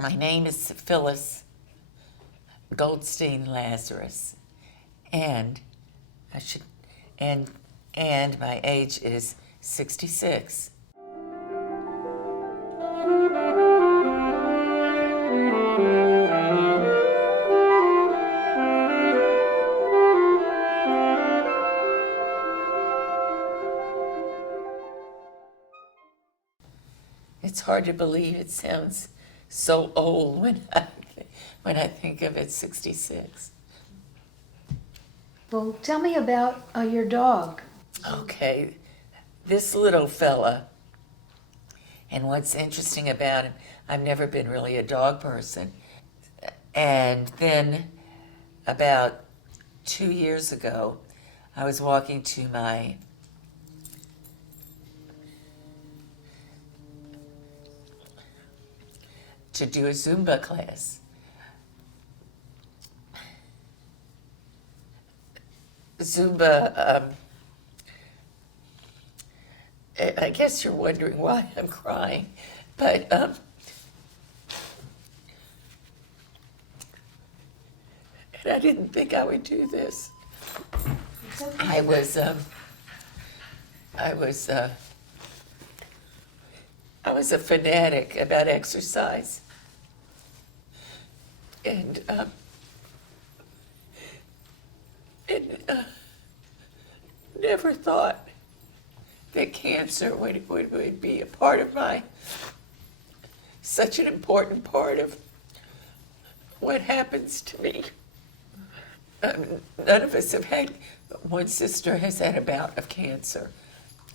My name is Phyllis Lazarus, and I should and and my age is 66. It's hard to believe it sounds so old when I think of it 66. Well, tell me about your dog. Okay, this little fella, and what's interesting about him, I've never been really a dog person. And then about 2 years ago, I was walking to do a Zumba class. Zumba, I guess you're wondering why I'm crying, but and I didn't think I would do this. I was a fanatic about exercise, and never thought that cancer would be a part of such an important part of what happens to me. None of us have had, one sister has had a bout of cancer.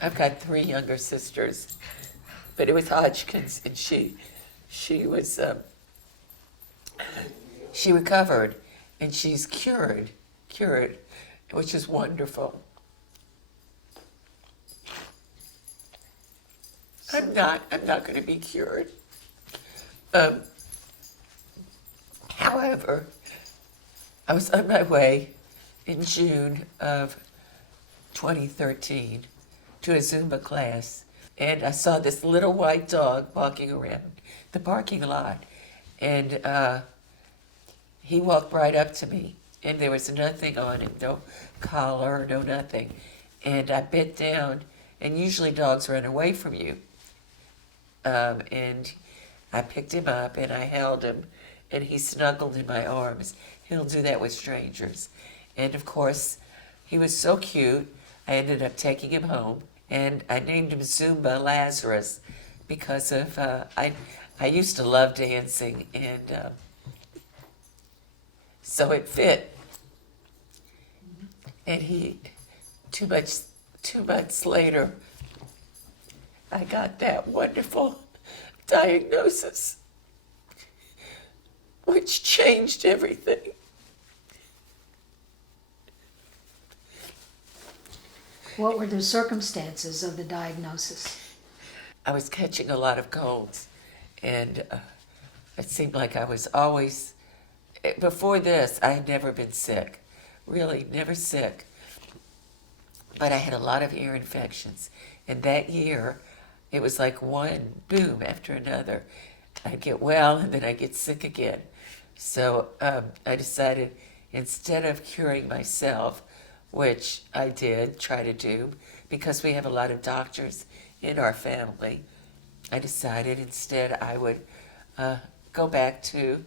I've got 3 younger sisters, but it was Hodgkin's, and she recovered, and she's cured, which is wonderful. I'm not going to be cured. However, I was on my way in June of 2013 to a Zumba class, and I saw this little white dog walking around the parking lot, and he walked right up to me, and there was nothing on him, no collar, no nothing, and I bent down, and usually dogs run away from you, and I picked him up and I held him, and he snuggled in my arms. He'll do that with strangers. And of course, he was so cute, I ended up taking him home, and I named him Zumba Lazarus because of, I used to love dancing, and so it fit. And 2 months later, I got that wonderful diagnosis, which changed everything. What were the circumstances of the diagnosis? I was catching a lot of colds, and it seemed like I was always, before this, I had never been sick, really never sick, but I had a lot of ear infections, and that year, it was like one boom after another. I'd get well, and then I'd get sick again. So I decided, instead of curing myself, which I did try to do, because we have a lot of doctors in our family, I decided instead I would go back to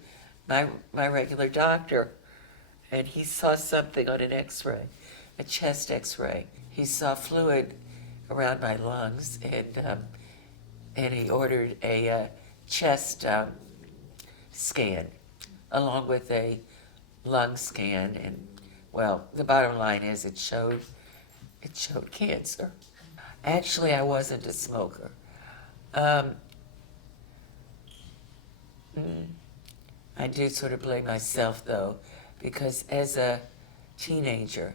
my regular doctor. And he saw something on an x-ray, a chest x-ray. He saw fluid around my lungs, and he ordered a chest scan along with a lung scan, and well, the bottom line is it showed cancer. Actually, I wasn't a smoker. I do sort of blame myself though, because as a teenager,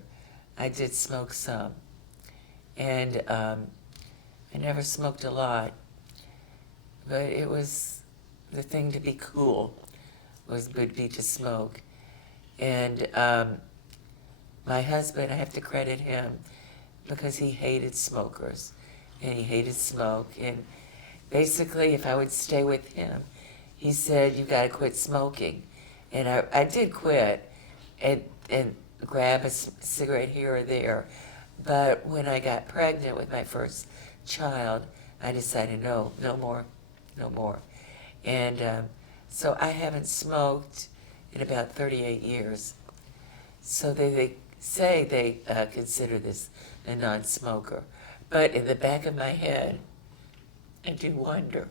I did smoke some, and I never smoked a lot, but it was the thing to be cool, would be to smoke. And my husband, I have to credit him, because he hated smokers, and he hated smoke, and basically if I would stay with him, he said, you gotta quit smoking. And I did quit and grab a cigarette here or there. But when I got pregnant with my first child, I decided no, no more, no more. And so I haven't smoked in about 38 years. So they say they consider this a non-smoker. But in the back of my head, I do wonder.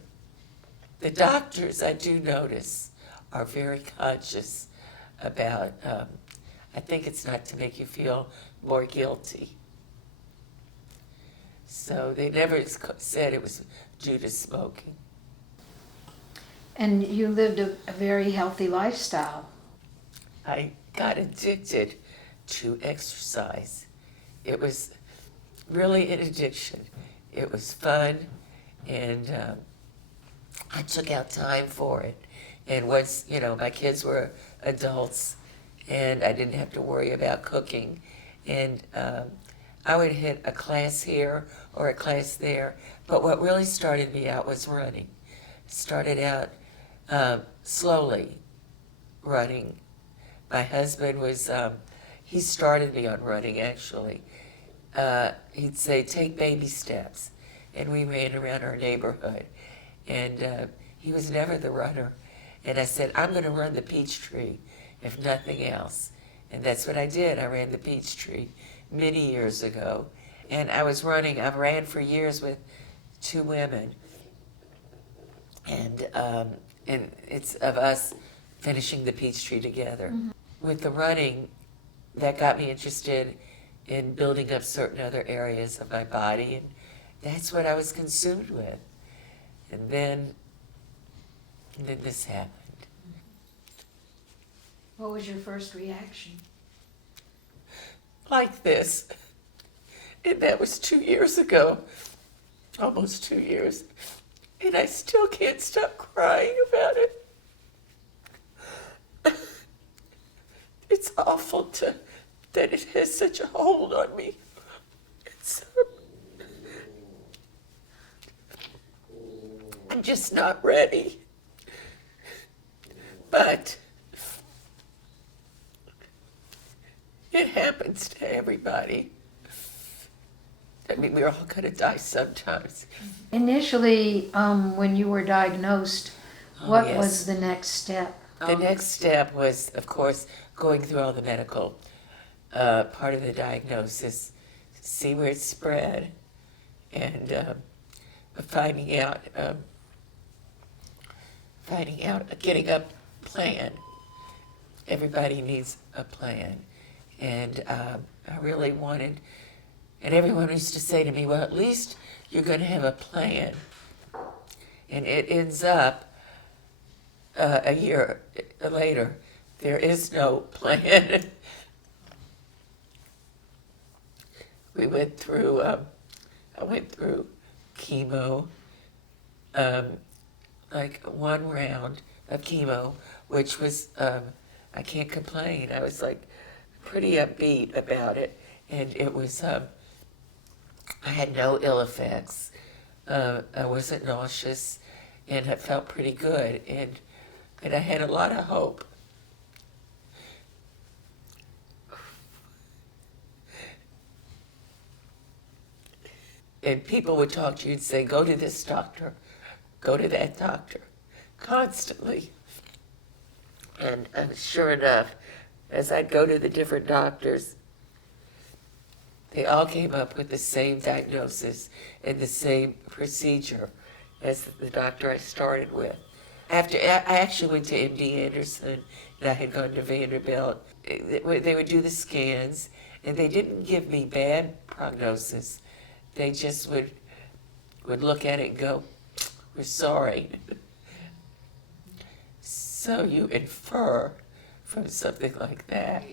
The doctors, I do notice, are very conscious about, I think it's not to make you feel more guilty. So they never said it was due to smoking. And you lived a very healthy lifestyle. I got addicted to exercise. It was really an addiction. It was fun, and I took out time for it. And once, my kids were adults, and I didn't have to worry about cooking, and I would hit a class here or a class there. But what really started me out was running. Started out slowly running. My husband was, he started me on running, actually. He'd say, take baby steps. And we ran around our neighborhood. And he was never the runner. And I said, I'm going to run the Peachtree, if nothing else. And that's what I did. I ran the Peachtree many years ago. And I was running, I ran for years with two women. And it's of us finishing the Peachtree together. Mm-hmm. With the running, that got me interested in building up certain other areas of my body, and that's what I was consumed with. And then this happened. What was your first reaction? Like this. And that was 2 years ago. Almost 2 years. And I still can't stop crying about it. It's awful that it has such a hold on me. I'm just not ready. But it happens to everybody. I mean, we're all gonna die sometimes. Initially, when you were diagnosed, what yes. was the next step? The next step was, of course, going through all the medical part of the diagnosis, see where it spread, and finding out, getting a plan. Everybody needs a plan. And I really wanted, and everyone used to say to me, well, at least you're going to have a plan. And it ends up, a year later, there is no plan. We went through, I went through chemo, like one round of chemo, which was, I can't complain. I was like pretty upbeat about it. And it was, I had no ill effects. I wasn't nauseous, and I felt pretty good. And I had a lot of hope. And people would talk to you and say, go to this doctor, go to that doctor, constantly. And sure enough, as I'd go to the different doctors, they all came up with the same diagnosis and the same procedure as the doctor I started with. After I actually went to MD Anderson, and I had gone to Vanderbilt. They would do the scans, and they didn't give me bad prognosis. They just would look at it and go, we're sorry. So you infer from something like that.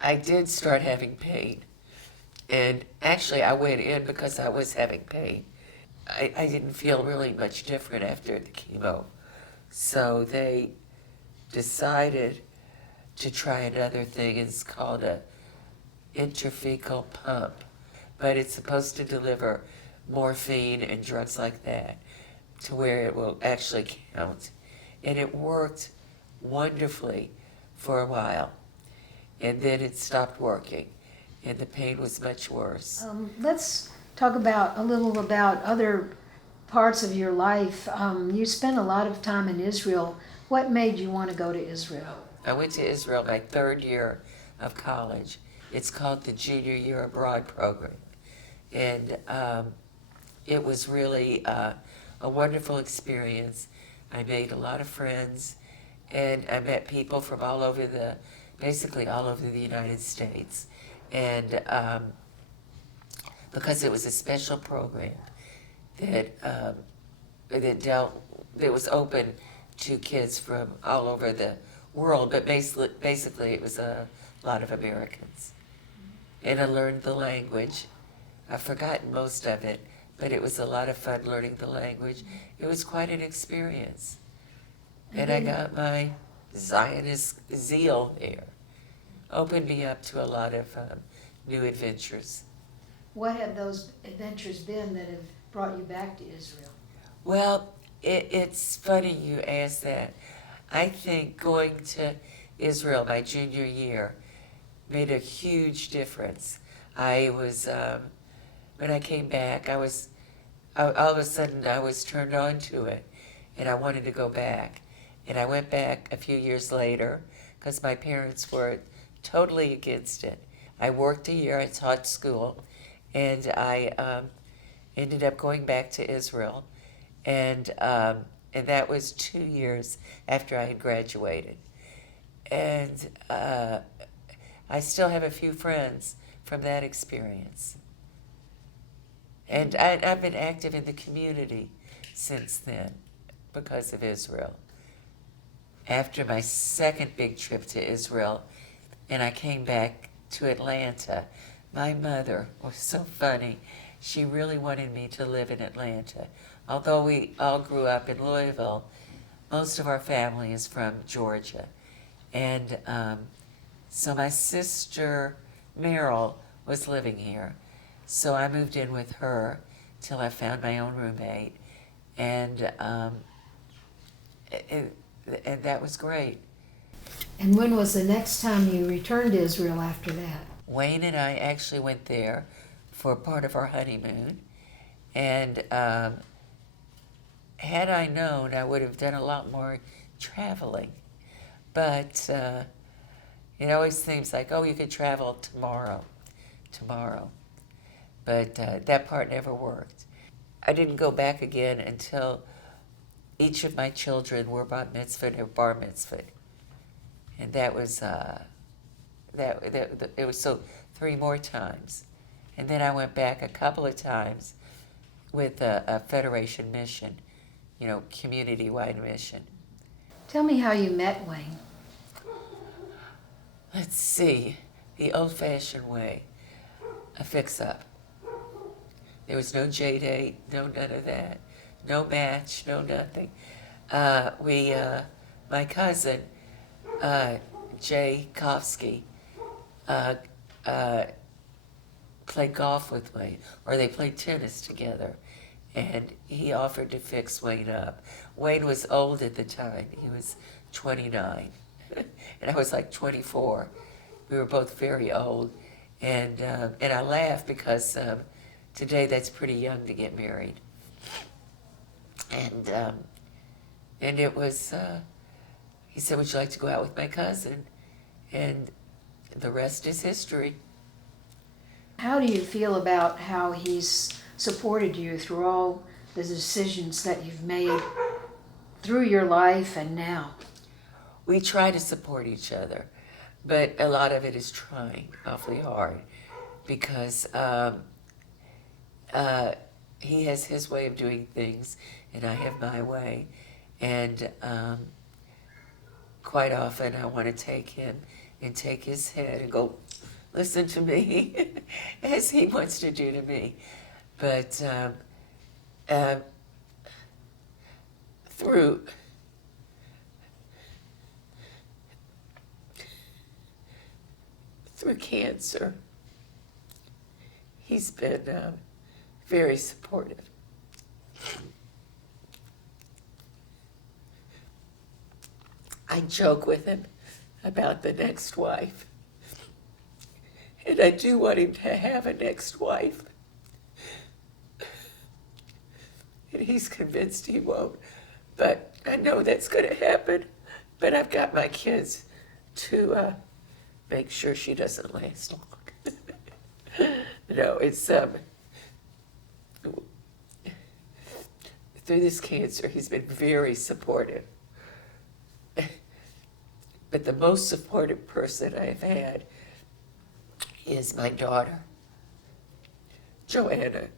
I did start having pain. And actually I went in because I was having pain. I didn't feel really much different after the chemo. So they decided to try another thing. It's called a intrathecal pump. But it's supposed to deliver morphine and drugs like that to where it will actually count. and it worked wonderfully for a while. And then it stopped working, and the pain was much worse. Let's talk about a little about other parts of your life. You spent a lot of time in Israel. What made you want to go to Israel? I went to Israel my third year of college. It's called the Junior Year Abroad Program. And it was really a wonderful experience. I made a lot of friends, and I met people from basically all over the United States. And because it was a special program that was open to kids from all over the world, but basically it was a lot of Americans. And I learned the language. I've forgotten most of it, but it was a lot of fun learning the language. It was quite an experience. And I got my Zionist zeal there. Opened me up to a lot of new adventures. What have those adventures been that have brought you back to Israel? Well, it's funny you ask that. I think going to Israel my junior year made a huge difference. When I came back, all of a sudden I was turned on to it, and I wanted to go back. And I went back a few years later because my parents were totally against it. I worked a year, I taught school, and I ended up going back to Israel. And that was 2 years after I had graduated. And I still have a few friends from that experience. And I've been active in the community since then because of Israel. After my second big trip to Israel, and I came back to Atlanta, my mother was so funny. She really wanted me to live in Atlanta. Although we all grew up in Louisville, most of our family is from Georgia. And so my sister Meryl was living here. So I moved in with her till I found my own roommate. And that was great. And when was the next time you returned to Israel after that? Wayne and I actually went there for part of our honeymoon. And had I known, I would have done a lot more traveling. But it always seems like, oh, you could travel tomorrow. But that part never worked. I didn't go back again until each of my children were bat mitzvahed or bar mitzvahed. And that was, it was so 3 more times. And then I went back a couple of times with a Federation mission, community-wide mission. Tell me how you met Wayne. Let's see, the old-fashioned way, a fix-up. There was no J-date, no none of that, no match, no nothing. My cousin, Jay Kofsky, played golf with Wayne, or they played tennis together, and he offered to fix Wayne up. Wayne was old at the time. He was 29, and I was like 24. We were both very old, and I laugh because today that's pretty young to get married. And it was, he said, would you like to go out with my cousin? And the rest is history. How do you feel about how he's supported you through all the decisions that you've made through your life and now? We try to support each other, but a lot of it is trying awfully hard because he has his way of doing things and I have my way. And quite often I want to take him and take his head and go, listen to me, as he wants to do to me. But through cancer, he's been very supportive. I joke with him about the next wife. And I do want him to have a next wife. And he's convinced he won't. But I know that's going to happen. But I've got my kids to make sure she doesn't last long. No, it's through this cancer, he's been very supportive. But the most supportive person I've had is my daughter, Joanna.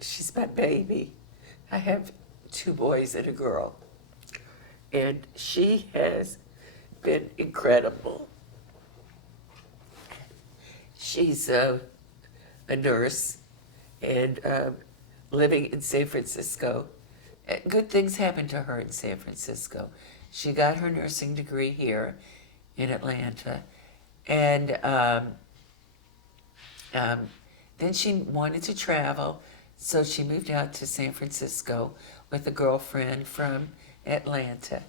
She's my baby. I have 2 boys and a girl. And she has been incredible. She's a nurse and living in San Francisco. Good things happened to her in San Francisco. She got her nursing degree here in Atlanta, and then she wanted to travel, so she moved out to San Francisco with a girlfriend from Atlanta,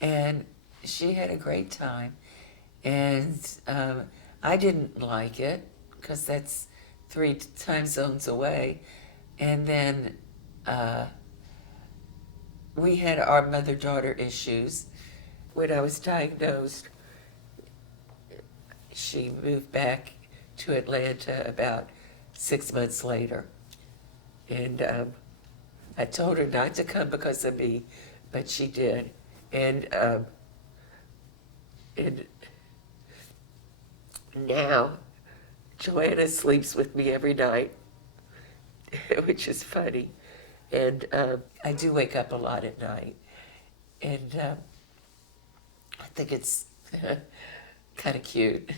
and she had a great time. And I didn't like it because that's 3 time zones away, and then we had our mother-daughter issues. When I was diagnosed, she moved back to Atlanta about 6 months later. And I told her not to come because of me, but she did. And now Joanna sleeps with me every night, which is funny. And I do wake up a lot at night. And I think it's kind of cute.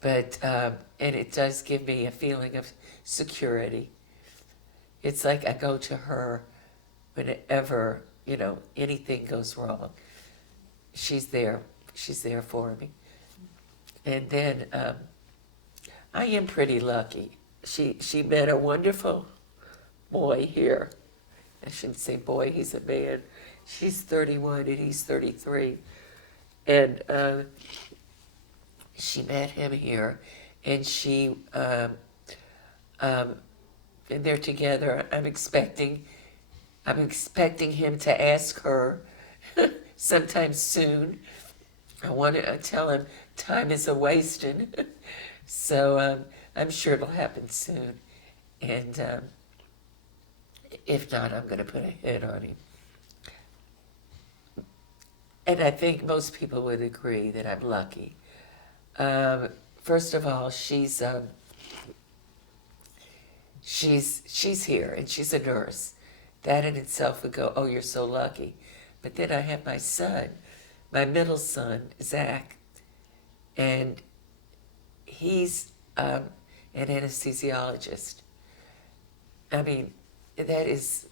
But, and it does give me a feeling of security. It's like I go to her whenever, anything goes wrong. She's there for me. And then I am pretty lucky. She met a wonderful boy here. I shouldn't say boy, he's a man. She's 31 and he's 33. And she met him here, and and they're together. I'm expecting him to ask her sometime soon. I want to tell him time is a wasting. So I'm sure it'll happen soon. And if not, I'm going to put a hit on him. And I think most people would agree that I'm lucky. First of all, she's here and she's a nurse. That in itself would go, oh, you're so lucky. But then I have my son, my middle son, Zach, and he's an anesthesiologist. I mean, that is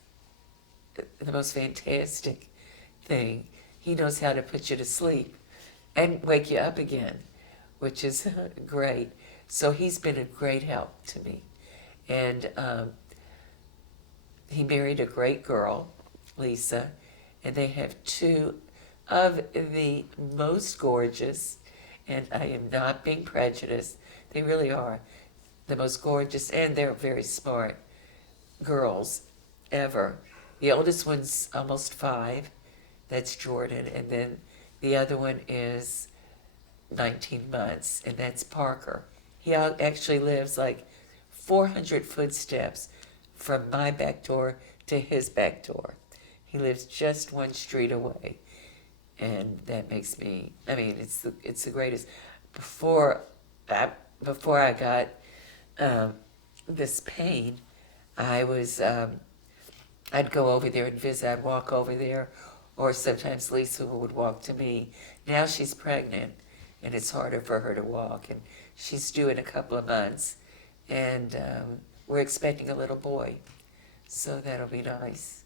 the most fantastic thing. He knows how to put you to sleep and wake you up again, which is great. So he's been a great help to me. And he married a great girl, Lisa, and they have 2 of the most gorgeous, and I am not being prejudiced, they really are the most gorgeous, and they're very smart girls ever. The oldest one's almost 5, that's Jordan, and then the other one is 19 months, and that's Parker. He actually lives like 400 footsteps from my back door to his back door. He lives just 1 street away, and that makes me, it's the greatest. Before I got this pain, I was, I'd go over there and visit, I'd walk over there, or sometimes Lisa would walk to me. Now she's pregnant, and it's harder for her to walk, and she's due in a couple of months, and we're expecting a little boy, so that'll be nice.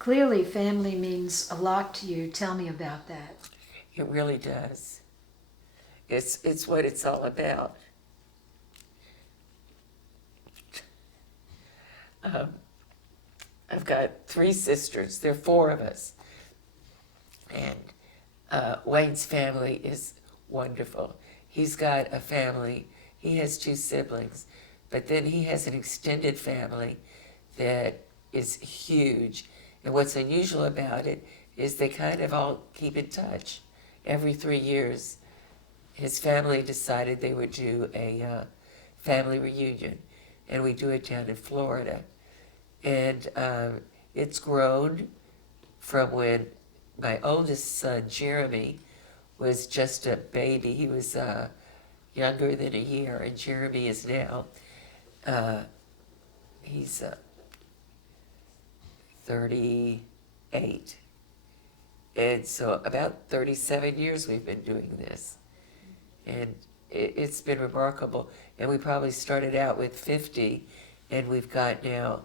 Clearly, family means a lot to you. Tell me about that. It really does. It's what it's all about. I've got 3 sisters. There are 4 of us. And Wayne's family is wonderful. He's got a family, he has 2 siblings, but then he has an extended family that is huge. And what's unusual about it is they kind of all keep in touch. Every 3 years, his family decided they would do a family reunion, and we do it down in Florida. And it's grown from when my oldest son, Jeremy, was just a baby. He was younger than a year, and Jeremy is now, he's 38. And so about 37 years we've been doing this. And it's been remarkable. And we probably started out with 50, and we've got now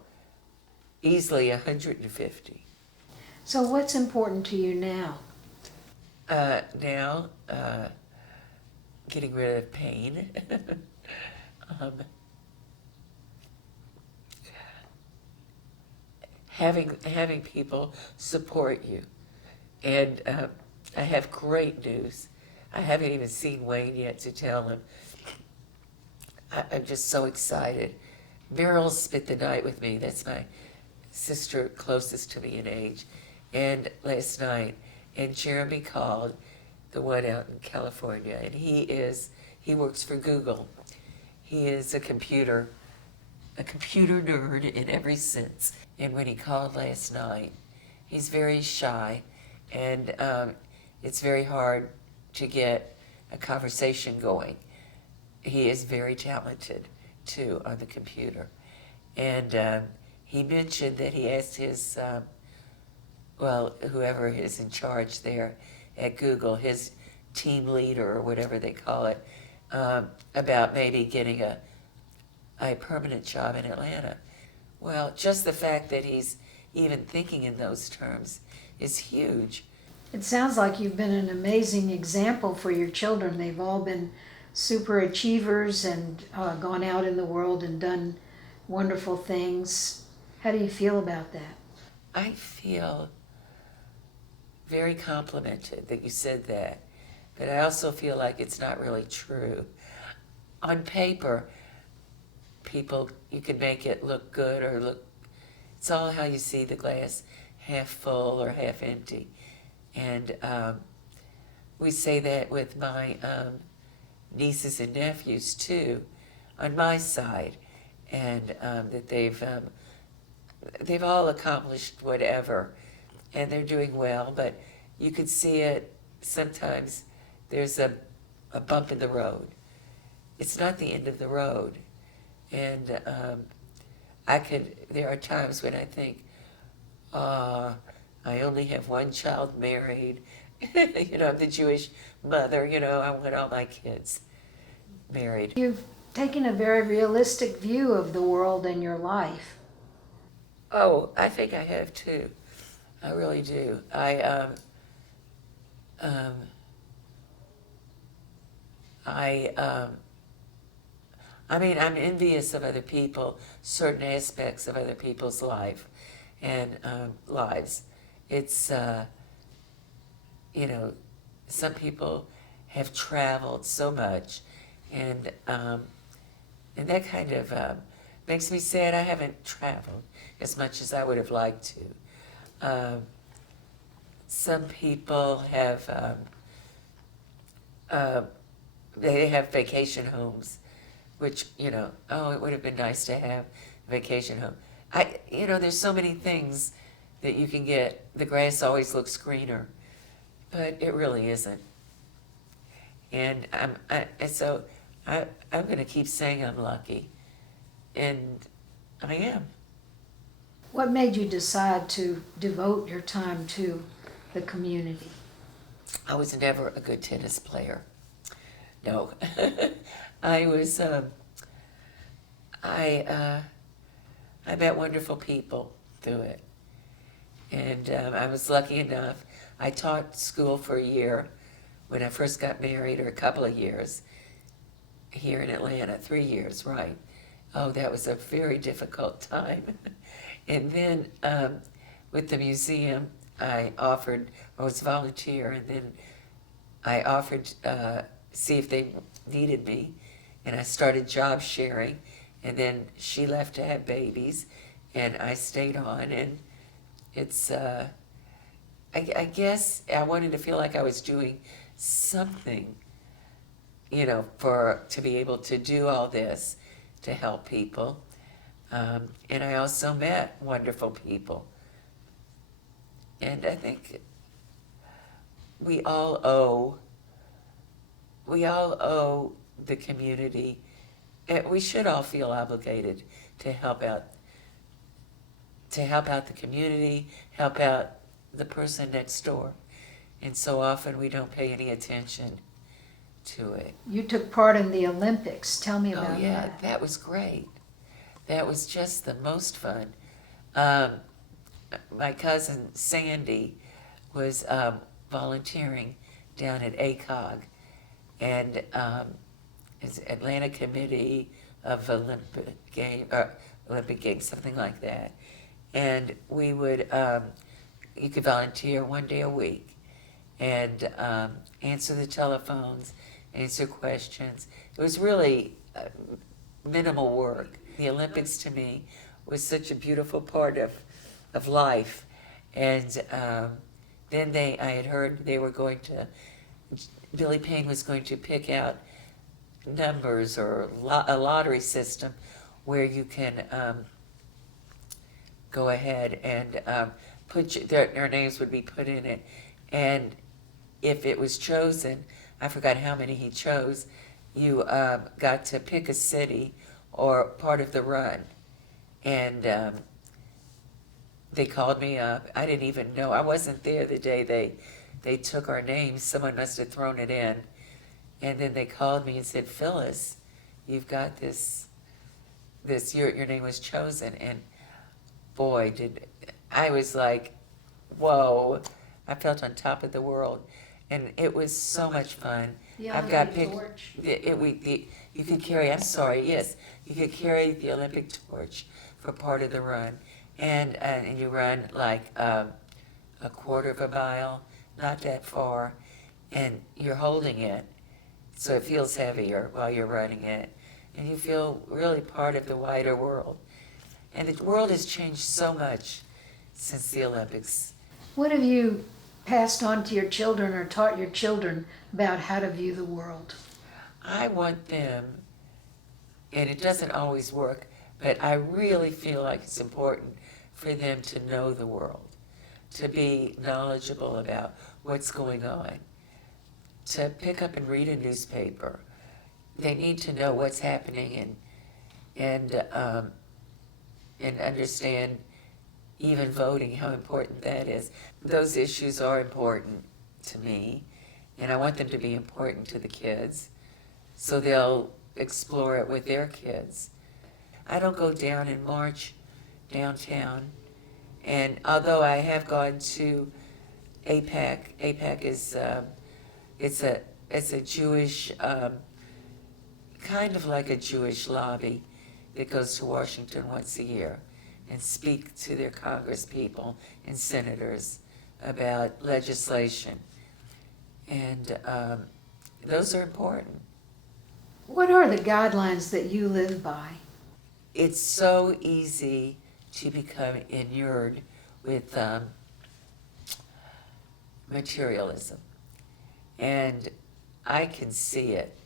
easily 150. So what's important to you now? Now, getting rid of pain. um, having people support you. And I have great news. I haven't even seen Wayne yet to tell him. I'm just so excited. Meryl spent the night with me. That's my sister closest to me in age. And last night, and Jeremy called, the one out in California, and he works for Google. He is a computer nerd in every sense. And when he called last night, he's very shy, and it's very hard to get a conversation going. He is very talented, too, on the computer. And he mentioned that he asked his, whoever is in charge there at Google, his team leader or whatever they call it, about maybe getting a permanent job in Atlanta. Well, just the fact that he's even thinking in those terms is huge. It sounds like you've been an amazing example for your children. They've all been super achievers and gone out in the world and done wonderful things. How do you feel about that? I feel very complimented that you said that, but I also feel like it's not really true. On paper, you can make it look good or look, it's all how you see the glass, half full or half empty. And we say that with my nieces and nephews too, on my side, and that they've all accomplished whatever, and they're doing well, but you could see it sometimes. There's a bump in the road. It's not the end of the road. And there are times when I think, I only have one child married. I'm the Jewish mother, I want all my kids married. You've taken a very realistic view of the world and your life. Oh, I think I have too. I really do. I'm envious of other people, certain aspects of other people's life and lives. It's, some people have traveled so much, and that kind of makes me sad. I haven't traveled as much as I would have liked to. Some people have, they have vacation homes, which, it would have been nice to have a vacation home. There's so many things that you can get. The grass always looks greener, but it really isn't. And so I'm going to keep saying I'm lucky, and I am. What made you decide to devote your time to the community? I was never a good tennis player. No. I was, I met wonderful people through it. And I was lucky enough. I taught school for a year when I first got married, or a couple of years, here in Atlanta, 3 years, right. Oh, that was a very difficult time. And then with the museum, I offered, I was volunteer, and then I offered, see if they needed me, and I started job sharing, and then she left to have babies, and I stayed on, and it's, I guess I wanted to feel like I was doing something, to be able to do all this, to help people. And I also met wonderful people. And I think we all owe, we all owe the community, and we should all feel obligated to help out, the community, help out the person next door. And so often we don't pay any attention to it. You took part in the Olympics. Tell me about Oh yeah, that. that was great. That was just the most fun. My cousin Sandy was volunteering down at ACOG, and it's Atlanta Committee of Olympic Games, something like that. And we would, you could volunteer one day a week and answer the telephones, answer questions. It was really minimal work. The Olympics to me was such a beautiful part of life. And then I had heard they were going to, Billy Payne was going to pick out numbers or a lottery system where you can go ahead and put their names would be put in it. And if it was chosen, I forgot how many he chose, you got to pick a city or part of the run. And they called me up. I didn't even know. I wasn't there the day they took our names. Someone must have thrown it in. And then they called me and said, Phyllis, you've got this, your name was chosen. And boy, I was like, whoa, I felt on top of the world. And it was so much fun. I've got torch. You could carry, I'm sorry, yes, you could carry the Olympic torch for part of the run. And you run like a quarter of a mile, not that far, and you're holding it, so it feels heavier while you're running it. And you feel really part of the wider world. And the world has changed so much since the Olympics. What have you passed on to your children or taught your children about how to view the world? I want them, and it doesn't always work, but I really feel like it's important for them to know the world, to be knowledgeable about what's going on, to pick up and read a newspaper. They need to know what's happening and understand even voting, how important that is. Those issues are important to me, and I want them to be important to the kids, so they'll explore it with their kids. I don't go down and march downtown, and although I have gone to AIPAC is it's a Jewish kind of like a Jewish lobby that goes to Washington once a year and speak to their Congress people and senators about legislation, and those are important. What are the guidelines that you live by? It's so easy to become inured with materialism, and I can see it.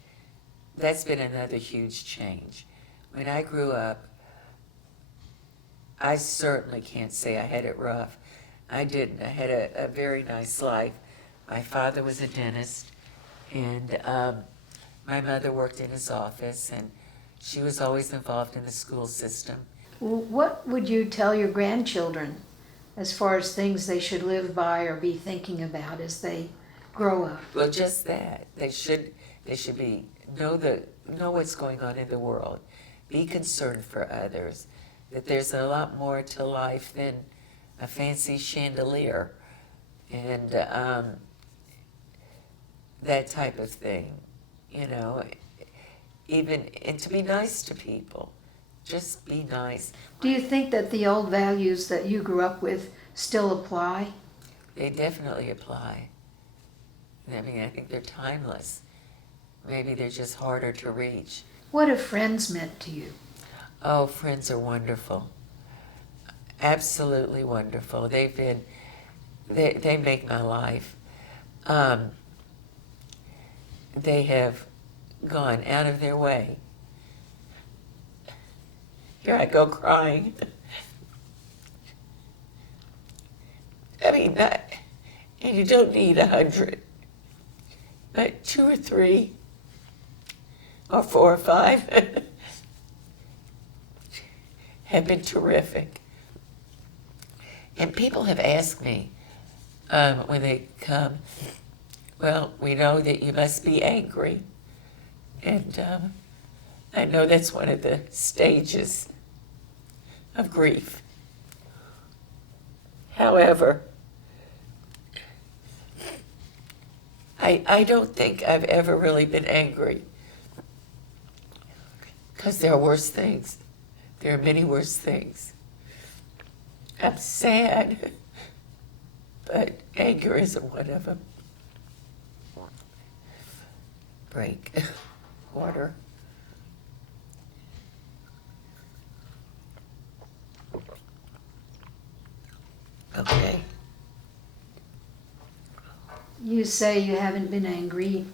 That's been another huge change. When I grew up, I certainly can't say I had it rough. I didn't. I had a very nice life. My father was a dentist, and my mother worked in his office, and she was always involved in the school system. What would you tell your grandchildren as far as things they should live by or be thinking about as they grow up? Well, just that. They should know what's going on in the world. Be concerned for others. That there's a lot more to life than a fancy chandelier and that type of thing, even, and to be nice to people. Just be nice. Do you think that the old values that you grew up with still apply? they definitely apply. I mean, I think they're timeless. Maybe they're just harder to reach. What have friends meant to you? Oh, friends are wonderful. Absolutely wonderful. They make my life. Um, they have gone out of their way. Here I go crying. I mean, and you don't need 100, but 2 or 3 or 4 or 5 have been terrific. And people have asked me when they come, well, we know that you must be angry. And I know that's one of the stages of grief. However, I don't think I've ever really been angry, because there are worse things. There are many worse things. I'm sad, but anger isn't one of them. Break. Water. Okay. You say you haven't been angry.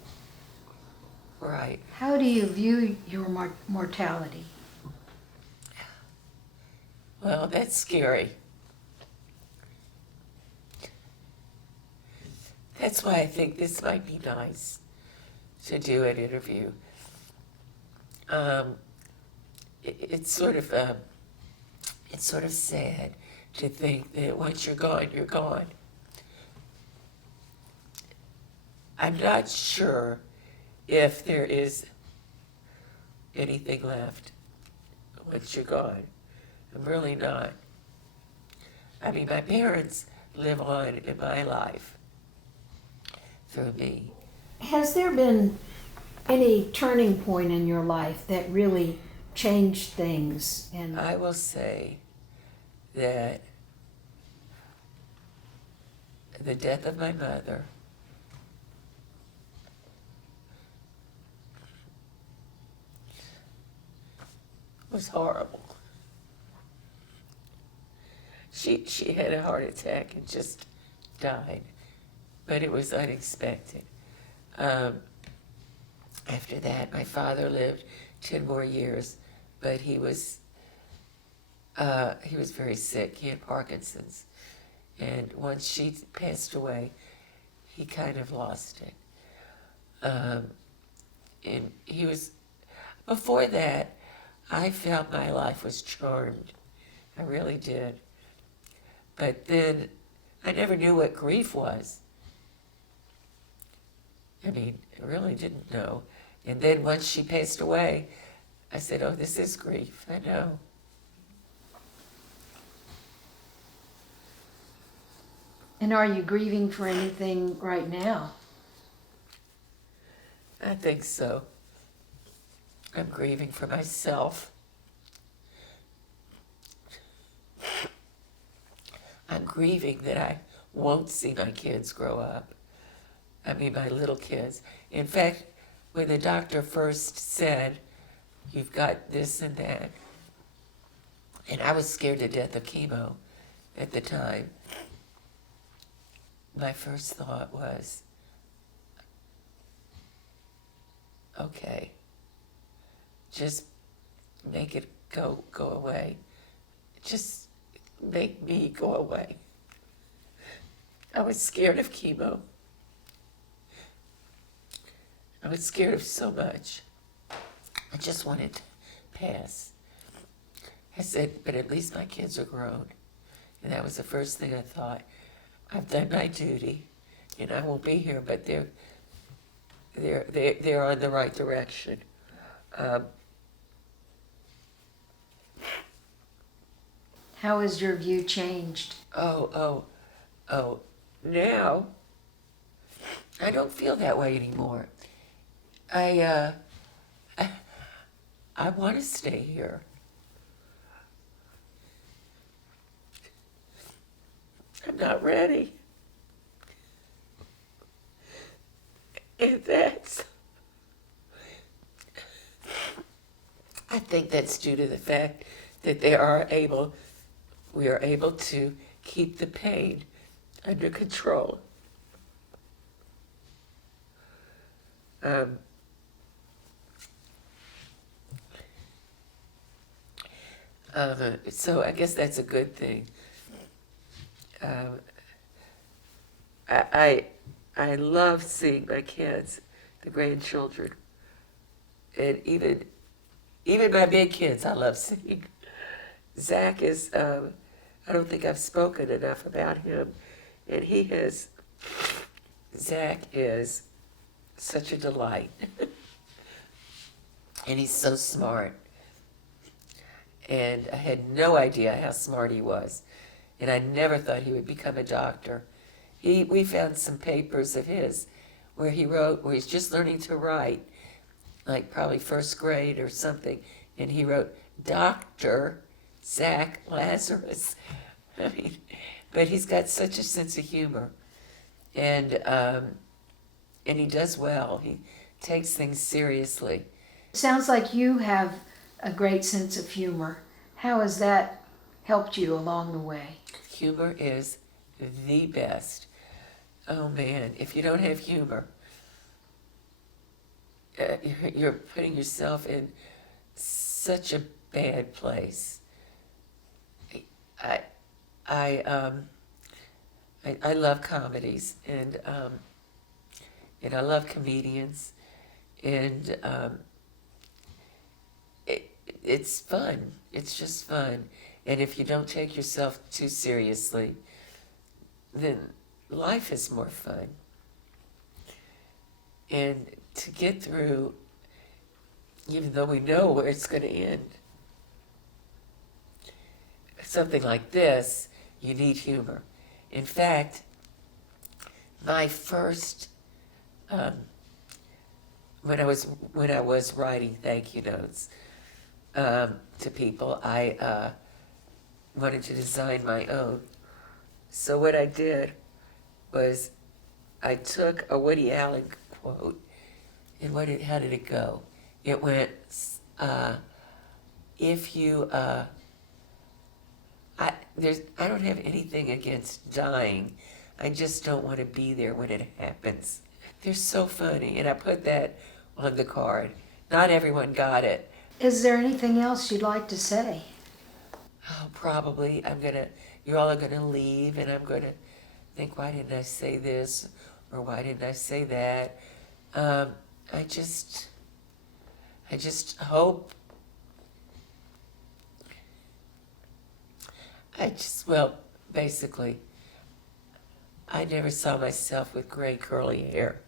Right. How do you view your mortality? Well, that's scary. That's why I think this might be nice to do an interview. It's sort of sad to think that once you're gone, you're gone. I'm not sure if there is anything left once you're gone. I'm really not. I mean, my parents live on in my life through me. Has there been any turning point in your life that really changed things? And I will say that the death of my mother was horrible. She had a heart attack and just died, but it was unexpected. After that, my father lived 10 more years, but he was very sick. He had Parkinson's, and once she passed away, he kind of lost it. And he was, before that, I felt my life was charmed. I really did. But then I never knew what grief was. I mean, I really didn't know. And then once she passed away, I said, oh, this is grief. I know. And are you grieving for anything right now? I think so. I'm grieving for myself. I'm grieving that I won't see my kids grow up. I mean, my little kids. In fact, when the doctor first said, you've got this and that, and I was scared to death of chemo at the time, my first thought was, okay, just make it go away. Just make me go away. I was scared of chemo. I was scared of so much. I just wanted to pass. I said, but at least my kids are grown. And that was the first thing I thought. I've done my duty, and I won't be here, but they're on the right direction. How has your view changed? Oh, now I don't feel that way anymore. I want to stay here. I'm not ready. And I think that's due to the fact that we are able to keep the pain under control. Um, so I guess that's a good thing. Um, I, I love seeing my kids, the grandchildren, and even my big kids I love seeing. Zach is, I don't think I've spoken enough about him, and Zach is such a delight. And he's so smart. And I had no idea how smart he was. And I never thought he would become a doctor. We found some papers of his where he's just learning to write, like probably first grade or something, and he wrote Dr. Zach Lazarus. I mean, but he's got such a sense of humor, and he does well. He takes things seriously. Sounds like you have a great sense of humor. How has that helped you along the way? Humor is the best. Oh man, if you don't have humor, you're putting yourself in such a bad place. I, I, um, I love comedies, and I love comedians, and it's fun. It's just fun, and if you don't take yourself too seriously, then life is more fun. And to get through, even though we know where it's going to end, something like this, you need humor. In fact, my first, when I was writing thank you notes to people, I wanted to design my own. So what I did was I took a Woody Allen quote, and how did it go? It went, if you, I don't have anything against dying. I just don't want to be there when it happens. They're so funny, and I put that on the card. Not everyone got it. Is there anything else you'd like to say? Oh, probably you all are gonna leave, and I'm gonna think, why didn't I say this, or why didn't I say that? I just hope. Well, basically, I never saw myself with gray curly hair.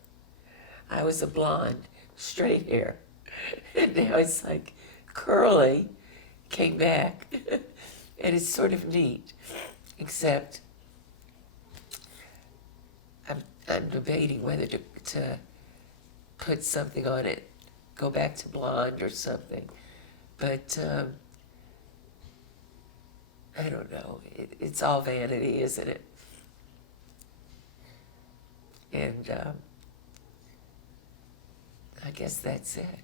I was a blonde, straight hair. And now it's like curly came back. And it's sort of neat, except I'm debating whether to put something on it, go back to blonde or something. But I don't know. It's all vanity, isn't it? And I guess that's it.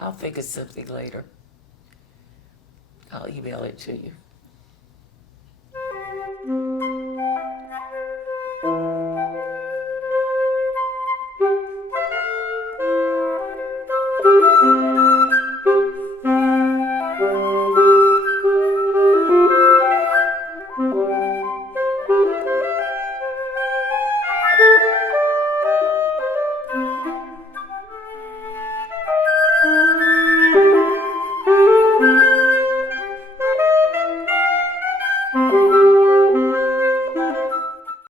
I'll think of something later. I'll email it to you.